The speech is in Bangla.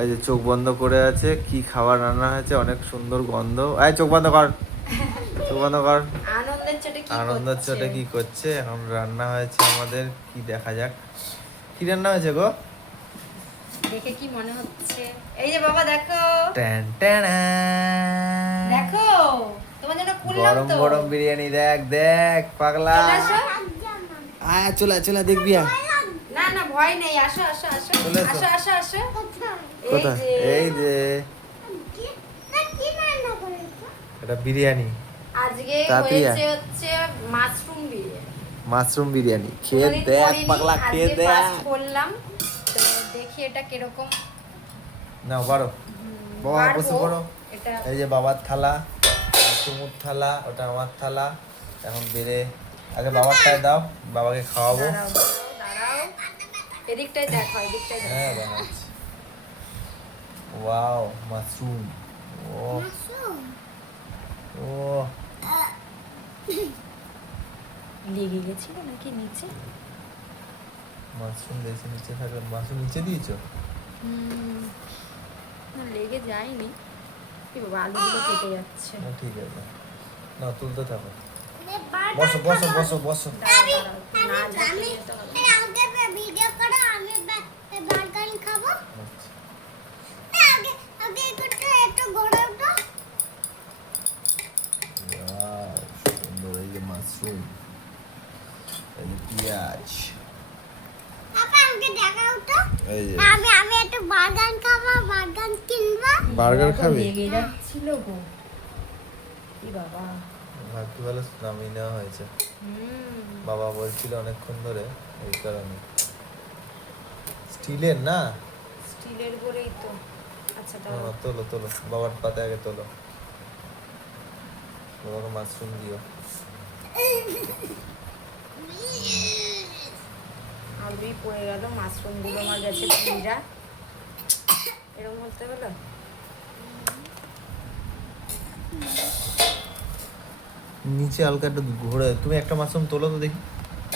এই যে চোখ বন্ধ করে আছে, কি খাবার রান্না হয়েছে, অনেক সুন্দর গন্ধ। এই চোখ বন্ধ কর, চোখ বন্ধ কর। আনন্দের চোটে কি করছে? এখন রান্না হয়েছে আমাদের, কি দেখা যাক কি রান্না হয়েছে গো। দেখে কি মনে হচ্ছে? এই যে বাবা দেখো, ট্যান ট্যান। দেখো তোমার জন্য খুললাম গরম তো। গরম বিরিয়ানি, দেখ দেখ পাগলা। চলে আসো। আয় চলে চলে দেখবি। না না ভয় নেই, আসো আসো আসো চলে এসো। আসো আসো আসো। কোথায়? এই যে এটা বিরিয়ানি। আজকে তাড়াতাড়ি হয়েছে আয়। হচ্ছে মাশরুম বিরিয়ানি। মাশরুম বিরিয়ানি খেয়ে কোনোদিন দেখ করিনি, পাগলা, খেয়ে আজকে দেখ। ফার্স্ট করলাম, তো দেখি এটা কিরকম। নাও বারো বাবা, পারবো। বসে পড়ো। এটা এই যে বাবার থালা, সুমুর থালা, ওটা আমার থালা। এখন বেড়ে আগে বাবারটায় দাও, বাবাকে খাওয়াবো। দাঁড়াও দাঁড়াও, এদিকটাই দেখো, এদিকটাই হ্যাঁ দেখো। বানাচ্ছি। Wow mushroom. ও ও লেগে গেছিল নাকি নিচে? মাশরুম দেশে নিচে থাকবে, মাশরুম নিচে দিয়েছো? না লেগে যায়নি। কি বাবা, আলুগুলো কেটে যাচ্ছে। না ঠিক আছে, না তুলতে থাকো। বসো বসো বসো বসো। দাঁড়াও দাঁড়াও, না ঝাঁকিয়ে যেতে হবে। Wow, সুন্দর। এই যে মাশরুম, এই যে পেঁয়াজ, এই যে বার্গার খাবি? লেগে যাচ্ছিল গো। কি বাবা। ভাগ্য ভালো নামিয়ে নেওয়া হয়েছে। বাবা বলছিল অনেকক্ষণ ধরে, এই কারণে। স্টিলের না? স্টিলের বলেই তো। আচ্ছা না, দাঁড়াও। না, তোলো তোলো, বাবার পাতে আগে তোলো। বাবাকে মাশরুম দিও। আলুই পড়ে গেল, মাশরুম গুলো আমার গেছে পুরা। এরকম বলতে হলো। নিচে হালকা একটু ঘোরে, তুমি একটা মাশরুম তোলো তো দেখি।